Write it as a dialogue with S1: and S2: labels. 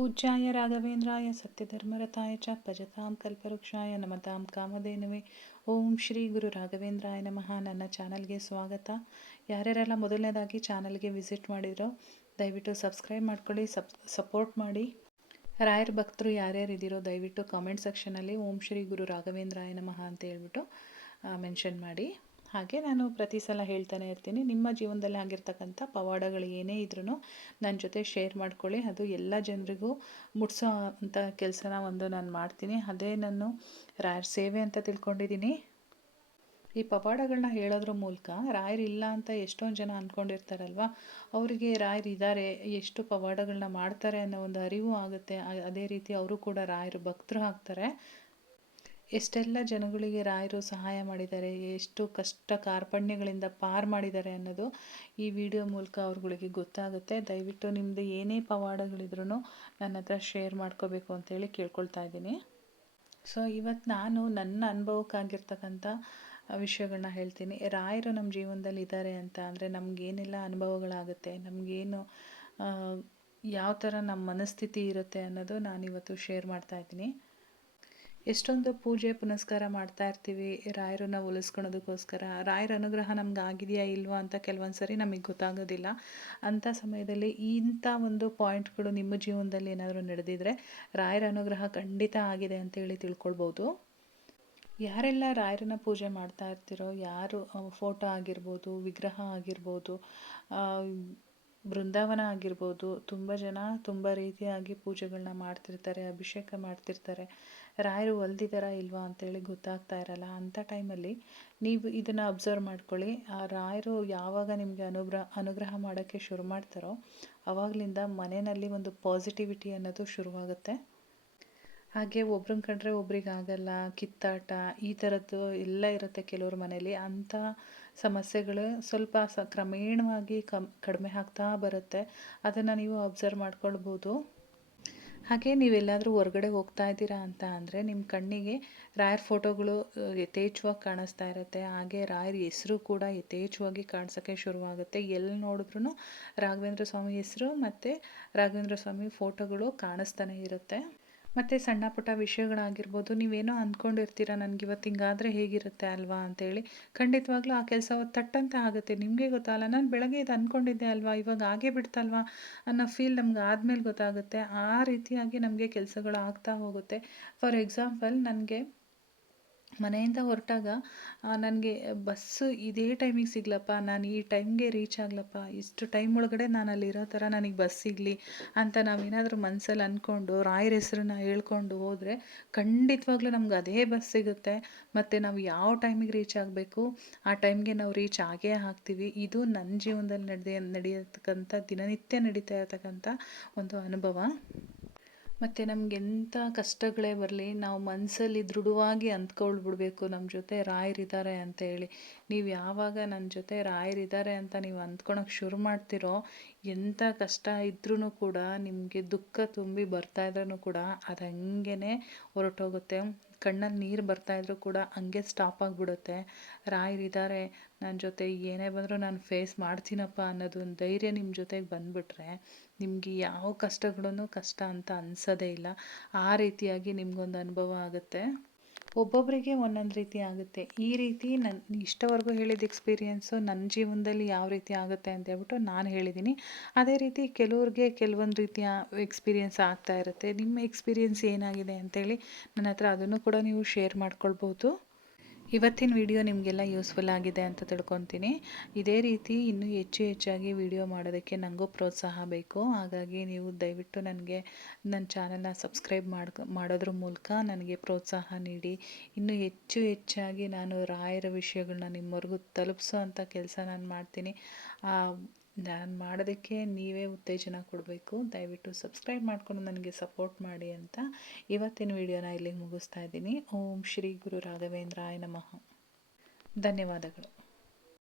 S1: ಪೂಜ್ಯಾಯ ರಾಘವೇಂದ್ರಾಯ ಸತ್ಯಧರ್ಮರತಾಯ ಚ ಪಜತಾಂ ಕಲ್ಪವೃಕ್ಷಾಯ ನಮತಾಂ ಕಾಮಧೇನುವೆ. ಓಂ ಶ್ರೀ ಗುರು ರಾಘವೇಂದ್ರಾಯ ನಮಃ. ನನ್ನ ಚಾನಲ್ಗೆ ಸ್ವಾಗತ. ಯಾರ್ಯಾರೆಲ್ಲ ಮೊದಲನೇದಾಗಿ ಚಾನಲ್ಗೆ ವಿಸಿಟ್ ಮಾಡಿರೋ, ದಯವಿಟ್ಟು ಸಬ್ಸ್ಕ್ರೈಬ್ ಮಾಡ್ಕೊಳ್ಳಿ, ಸಪ್, ಸಪೋರ್ಟ್ ಮಾಡಿ. ರಾಯರ ಭಕ್ತರು ಯಾರ್ಯಾರು ಇದ್ದೀರೋ ದಯವಿಟ್ಟು ಕಾಮೆಂಟ್ ಸೆಕ್ಷನಲ್ಲಿ ಓಂ ಶ್ರೀ ಗುರು ರಾಘವೇಂದ್ರಾಯ ನಮಃ ಅಂತ ಹೇಳ್ಬಿಟ್ಟು ಮೆನ್ಷನ್ ಮಾಡಿ. ಹಾಗೆ ನಾನು ಪ್ರತಿ ಸಲ ಹೇಳ್ತಾನೆ ಇರ್ತೀನಿ, ನಿಮ್ಮ ಜೀವನದಲ್ಲಿ ಆಗಿರ್ತಕ್ಕಂಥ ಪವಾಡಗಳು ಏನೇ ಇದ್ರೂ ನನ್ನ ಜೊತೆ ಶೇರ್ ಮಾಡ್ಕೊಳ್ಳಿ. ಅದು ಎಲ್ಲ ಜನರಿಗೂ ಮುಟ್ಸೋ ಅಂಥ ಕೆಲಸನ ಒಂದು ನಾನು ಮಾಡ್ತೀನಿ. ಅದೇ ನಾನು ರಾಯರ್ ಸೇವೆ ಅಂತ ತಿಳ್ಕೊಂಡಿದ್ದೀನಿ. ಈ ಪವಾಡಗಳನ್ನ ಹೇಳೋದ್ರ ಮೂಲಕ ರಾಯರು ಇಲ್ಲ ಅಂತ ಎಷ್ಟೊಂದು ಜನ ಅಂದ್ಕೊಂಡಿರ್ತಾರಲ್ವ ಅವರಿಗೆ ರಾಯರು ಇದ್ದಾರೆ ಎಷ್ಟು ಪವಾಡಗಳನ್ನ ಮಾಡ್ತಾರೆ ಅನ್ನೋ ಒಂದು ಅರಿವು ಆಗುತ್ತೆ. ಅದೇ ರೀತಿ ಅವರು ಕೂಡ ರಾಯರು ಭಕ್ತರು ಆಗ್ತಾರೆ. ಎಷ್ಟೆಲ್ಲ ಜನಗಳಿಗೆ ರಾಯರು ಸಹಾಯ ಮಾಡಿದ್ದಾರೆ, ಎಷ್ಟು ಕಷ್ಟ ಕಾರ್ಪಣ್ಯಗಳಿಂದ ಪಾರು ಮಾಡಿದ್ದಾರೆ ಅನ್ನೋದು ಈ ವಿಡಿಯೋ ಮೂಲಕ ಅವ್ರುಗಳಿಗೆ ಗೊತ್ತಾಗುತ್ತೆ. ದಯವಿಟ್ಟು ನಿಮ್ಮದು ಏನೇ ಪವಾಡಗಳಿದ್ರೂ ನನ್ನ ಹತ್ರ ಶೇರ್ ಮಾಡ್ಕೋಬೇಕು ಅಂತೇಳಿ ಕೇಳ್ಕೊಳ್ತಾ ಇದ್ದೀನಿ. ಸೊ ಇವತ್ತು ನಾನು ನನ್ನ ಅನುಭವಕ್ಕಾಗಿರ್ತಕ್ಕಂಥ ವಿಷಯಗಳನ್ನ ಹೇಳ್ತೀನಿ. ರಾಯರು ನಮ್ಮ ಜೀವನದಲ್ಲಿ ಇದ್ದಾರೆ ಅಂತ ಅಂದರೆ ನಮಗೇನೆಲ್ಲ ಅನುಭವಗಳಾಗುತ್ತೆ, ನಮಗೇನು ಯಾವ ಥರ ನಮ್ಮ ಮನಸ್ಥಿತಿ ಇರುತ್ತೆ ಅನ್ನೋದು ನಾನಿವತ್ತು ಶೇರ್ ಮಾಡ್ತಾ ಇದ್ದೀನಿ. ಎಷ್ಟೊಂದು ಪೂಜೆ ಪುನಸ್ಕಾರ ಮಾಡ್ತಾ ಇರ್ತೀವಿ, ರಾಯರನ್ನ ಉಳಿಸ್ಕೊಳೋದಕ್ಕೋಸ್ಕರ ರಾಯರ ಅನುಗ್ರಹ ನಮ್ಗೆ ಆಗಿದೆಯಾ ಇಲ್ವಾ ಅಂತ ಕೆಲವೊಂದು ಸರಿ ನಮಗೆ ಗೊತ್ತಾಗೋದಿಲ್ಲ. ಅಂಥ ಸಮಯದಲ್ಲಿ ಇಂಥ ಒಂದು ಪಾಯಿಂಟ್ಗಳು ನಿಮ್ಮ ಜೀವನದಲ್ಲಿ ಏನಾದರೂ ನಡೆದಿದ್ರೆ ರಾಯರ ಅನುಗ್ರಹ ಖಂಡಿತ ಆಗಿದೆ ಅಂತೇಳಿ ತಿಳ್ಕೊಳ್ಬೋದು. ಯಾರೆಲ್ಲ ರಾಯರನ್ನ ಪೂಜೆ ಮಾಡ್ತಾ ಇರ್ತಿರೋ, ಯಾರು ಫೋಟೋ ಆಗಿರ್ಬೋದು, ವಿಗ್ರಹ ಆಗಿರ್ಬೋದು ಬೃಂದಾವನ ಆಗಿರ್ಬೋದು, ತುಂಬ ಜನ ತುಂಬ ರೀತಿಯಾಗಿ ಪೂಜೆಗಳನ್ನ ಮಾಡ್ತಿರ್ತಾರೆ, ಅಭಿಷೇಕ ಮಾಡ್ತಿರ್ತಾರೆ. ರಾಯರು ಹೊಲ್ದಿದ್ದಾರಾ ಇಲ್ವಾ ಅಂತೇಳಿ ಗೊತ್ತಾಗ್ತಾ ಇರಲ್ಲ. ಅಂಥ ಟೈಮಲ್ಲಿ ನೀವು ಇದನ್ನು ಅಬ್ಸರ್ವ್ ಮಾಡ್ಕೊಳ್ಳಿ. ಆ ರಾಯರು ಯಾವಾಗ ನಿಮಗೆ ಅನುಗ್ರಹ ಅನುಗ್ರಹ ಮಾಡೋಕ್ಕೆ ಶುರು ಮಾಡ್ತಾರೋ ಆವಾಗಲಿಂದ ಮನೆಯಲ್ಲಿ ಒಂದು ಪಾಸಿಟಿವಿಟಿ ಅನ್ನೋದು ಶುರುವಾಗುತ್ತೆ. ಹಾಗೆ ಒಬ್ರನ್ನ ಕಂಡ್ರೆ ಒಬ್ರಿಗೆ ಆಗಲ್ಲ ಕಿತ್ತಾಟ ಈ ಥರದ್ದು ಎಲ್ಲ ಇರುತ್ತೆ ಕೆಲವ್ರ ಮನೇಲಿ ಅಂಥ ಸಮಸ್ಯೆಗಳು ಸ್ವಲ್ಪ ಸ ಕ್ರಮೇಣವಾಗಿ ಕಮ್ ಕಡಿಮೆ ಆಗ್ತಾ ಬರುತ್ತೆ. ಅದನ್ನು ನೀವು ಅಬ್ಸರ್ವ್ ಮಾಡ್ಕೊಳ್ಬೋದು. ಹಾಗೆ ನೀವೆಲ್ಲಾದರೂ ಹೊರಗಡೆ ಹೋಗ್ತಾ ಇದ್ದೀರಾ ಅಂತ ಅಂದರೆ ನಿಮ್ಮ ಕಣ್ಣಿಗೆ ರಾಯರ್ ಫೋಟೋಗಳು ಯಥೇಚ್ಛವಾಗಿ ಕಾಣಿಸ್ತಾ ಇರುತ್ತೆ. ಹಾಗೆ ರಾಯರ್ ಹೆಸರು ಕೂಡ ಯಥೇಚ್ಛವಾಗಿ ಕಾಣಿಸೋಕ್ಕೆ ಶುರುವಾಗುತ್ತೆ. ಎಲ್ಲಿ ನೋಡಿದ್ರೂ ರಾಘವೇಂದ್ರ ಸ್ವಾಮಿ ಹೆಸರು ಮತ್ತು ರಾಘವೇಂದ್ರ ಸ್ವಾಮಿ ಫೋಟೋಗಳು ಕಾಣಿಸ್ತಾನೆ ಇರುತ್ತೆ. ಮತ್ತು ಸಣ್ಣ ಪುಟ್ಟ ವಿಷಯಗಳಾಗಿರ್ಬೋದು, ನೀವೇನೋ ಅಂದ್ಕೊಂಡಿರ್ತೀರ ನನಗೆ ಇವತ್ತು ಹಿಂಗಾದರೆ ಹೇಗಿರುತ್ತೆ ಅಲ್ವಾ ಅಂತೇಳಿ. ಖಂಡಿತವಾಗ್ಲೂ ಆ ಕೆಲಸ ತಟ್ಟಂತೆ ಆಗುತ್ತೆ. ನಿಮಗೆ ಗೊತ್ತಲ್ಲ, ನಾನು ಬೆಳಗ್ಗೆ ಇದು ಅಂದ್ಕೊಂಡಿದ್ದೆ ಅಲ್ವಾ, ಇವಾಗ ಆಗೇ ಬಿಡ್ತಲ್ವಾ ಅನ್ನೋ ಫೀಲ್ ನಮ್ಗೆ ಆದಮೇಲೆ ಗೊತ್ತಾಗುತ್ತೆ. ಆ ರೀತಿಯಾಗಿ ನಮಗೆ ಕೆಲಸಗಳು ಆಗ್ತಾ ಹೋಗುತ್ತೆ. ಫಾರ್ ಎಕ್ಸಾಂಪಲ್ ನನಗೆ ಮನೆಯಿಂದ ಹೊರಟಾಗ ನನಗೆ ಬಸ್ಸು ಇದೇ ಟೈಮಿಗೆ ಸಿಗ್ಲಪ್ಪ, ನಾನು ಈ ಟೈಮ್ಗೆ ರೀಚ್ ಆಗಲಪ್ಪ, ಇಷ್ಟು ಟೈಮ್ ಒಳಗಡೆ ನಾನು ಅಲ್ಲಿರೋ ಥರ ನನಗೆ ಬಸ್ ಸಿಗಲಿ ಅಂತ ನಾವೇನಾದರೂ ಮನಸ್ಸಲ್ಲಿ ಅಂದ್ಕೊಂಡು ರಾಯರ ಹೆಸರನ್ನ ಹೇಳ್ಕೊಂಡು ಹೋದರೆ ಖಂಡಿತವಾಗ್ಲೂ ನಮ್ಗೆ ಅದೇ ಬಸ್ ಸಿಗುತ್ತೆ. ಮತ್ತು ನಾವು ಯಾವ ಟೈಮಿಗೆ ರೀಚ್ ಆಗಬೇಕು, ಆ ಟೈಮ್ಗೆ ನಾವು ರೀಚ್ ಆಗೇ ಹಾಕ್ತೀವಿ ಇದು ನನ್ನ ಜೀವನದಲ್ಲಿ ನಡೆದ, ನಡೆಯತಕ್ಕಂಥ ದಿನನಿತ್ಯ ನಡೀತಾ ಇರತಕ್ಕಂಥ ಒಂದು ಅನುಭವ. ಮತ್ತು ನಮ್ಗೆ ಎಂಥ ಕಷ್ಟಗಳೇ ಬರಲಿ, ನಾವು ಮನಸ್ಸಲ್ಲಿ ದೃಢವಾಗಿ ಅಂದ್ಕೊಳ್ಬಿಡ್ಬೇಕು ನಮ್ಮ ಜೊತೆ ರಾಯರಿದ್ದಾರೆ ಅಂತ ಹೇಳಿ. ನೀವು ಯಾವಾಗ ನನ್ನ ಜೊತೆ ರಾಯರಿದ್ದಾರೆ ಅಂತ ನೀವು ಅಂದ್ಕೊಳಕ್ಕೆ ಶುರು ಮಾಡ್ತಿರೋ ಎಂಥ ಕಷ್ಟ ಇದ್ರೂ ಕೂಡ, ನಿಮಗೆ ದುಃಖ ತುಂಬಿ ಬರ್ತಾ ಇದ್ರೂ ಕೂಡ, ಅದು ಹಂಗೇ ಹೊರಟೋಗುತ್ತೆ. ಕಣ್ಣಲ್ಲಿ ನೀರು ಬರ್ತಾ ಇದ್ರೂ ಕೂಡ ಹಂಗೆ ಸ್ಟಾಪ್ ಆಗಿಬಿಡುತ್ತೆ. ರಾಯರಿದ್ದಾರೆ ನನ್ನ ಜೊತೆ ಏನೇ ಬಂದರೂ ನಾನು ಫೇಸ್ ಮಾಡ್ತೀನಪ್ಪ ಅನ್ನೋದು ಒಂದು ಧೈರ್ಯ ನಿಮ್ಮ ಜೊತೆಗೆ ಬಂದುಬಿಟ್ರೆ ನಿಮಗೆ ಯಾವ ಕಷ್ಟಗಳೂ ಕಷ್ಟ ಅಂತ ಅನ್ಸೋದೇ ಇಲ್ಲ. ಆ ರೀತಿಯಾಗಿ ನಿಮಗೊಂದು ಅನುಭವ ಆಗುತ್ತೆ. ಒಬ್ಬೊಬ್ಬರಿಗೆ ಒಂದೊಂದು ರೀತಿ ಆಗುತ್ತೆ. ಈ ರೀತಿ ನನ್ನ ಇಷ್ಟವರೆಗೂ ಹೇಳಿದ ಎಕ್ಸ್ಪೀರಿಯೆನ್ಸು ನನ್ನ ಜೀವನದಲ್ಲಿ ಯಾವ ರೀತಿ ಆಗುತ್ತೆ ಅಂತ ಹೇಳ್ಬಿಟ್ಟು ನಾನು ಹೇಳಿದ್ದೀನಿ ಅದೇ ರೀತಿ ಕೆಲವ್ರಿಗೆ ಕೆಲವೊಂದು ರೀತಿಯ ಎಕ್ಸ್ಪೀರಿಯೆನ್ಸ್ ಆಗ್ತಾ ಇರುತ್ತೆ. ನಿಮ್ಮ ಎಕ್ಸ್ಪೀರಿಯೆನ್ಸ್ ಏನಾಗಿದೆ ಅಂತೇಳಿ ನನ್ನ ಹತ್ರ ಅದನ್ನು ಕೂಡ ನೀವು ಶೇರ್ ಮಾಡ್ಕೊಳ್ಬೋದು. ಇವತ್ತಿನ ವಿಡಿಯೋ ನಿಮಗೆಲ್ಲ ಯೂಸ್ಫುಲ್ ಆಗಿದೆ ಅಂತ ತಿಳ್ಕೊತೀನಿ. ಇದೇ ರೀತಿ ಇನ್ನೂ ಹೆಚ್ಚು ಹೆಚ್ಚಾಗಿ ವಿಡಿಯೋ ಮಾಡೋದಕ್ಕೆ ನನಗೂ ಪ್ರೋತ್ಸಾಹ ಬೇಕು. ಹಾಗಾಗಿ ನೀವು ದಯವಿಟ್ಟು ನನಗೆ, ನನ್ನ ಚಾನಲ್ನ ಸಬ್ಸ್ಕ್ರೈಬ್ ಮಾಡಿ ಮಾಡೋದ್ರ ಮೂಲಕ ನನಗೆ ಪ್ರೋತ್ಸಾಹ ನೀಡಿ. ಇನ್ನೂ ಹೆಚ್ಚು ಹೆಚ್ಚಾಗಿ ನಾನು ರಾಯರ ವಿಷಯಗಳನ್ನ ನಿಮ್ಮವರೆಗೂ ತಲುಪಿಸೋ ಅಂಥ ಕೆಲಸ ನಾನು ಮಾಡ್ತೀನಿ. ನಾನು ಮಾಡೋದಕ್ಕೆ ನೀವೇ ಉತ್ತೇಜನ ಕೊಡಬೇಕು. ದಯವಿಟ್ಟು ಸಬ್ಸ್ಕ್ರೈಬ್ ಮಾಡಿಕೊಂಡು ನನಗೆ ಸಪೋರ್ಟ್ ಮಾಡಿ ಅಂತ ಇವತ್ತಿನ ವಿಡಿಯೋನ ಇಲ್ಲಿಗೆ ಮುಗಿಸ್ತಾ ಇದ್ದೀನಿ. ಓಂ ಶ್ರೀ ಗುರು ರಾಘವೇಂದ್ರಾಯ ನಮಃ. ಧನ್ಯವಾದಗಳು.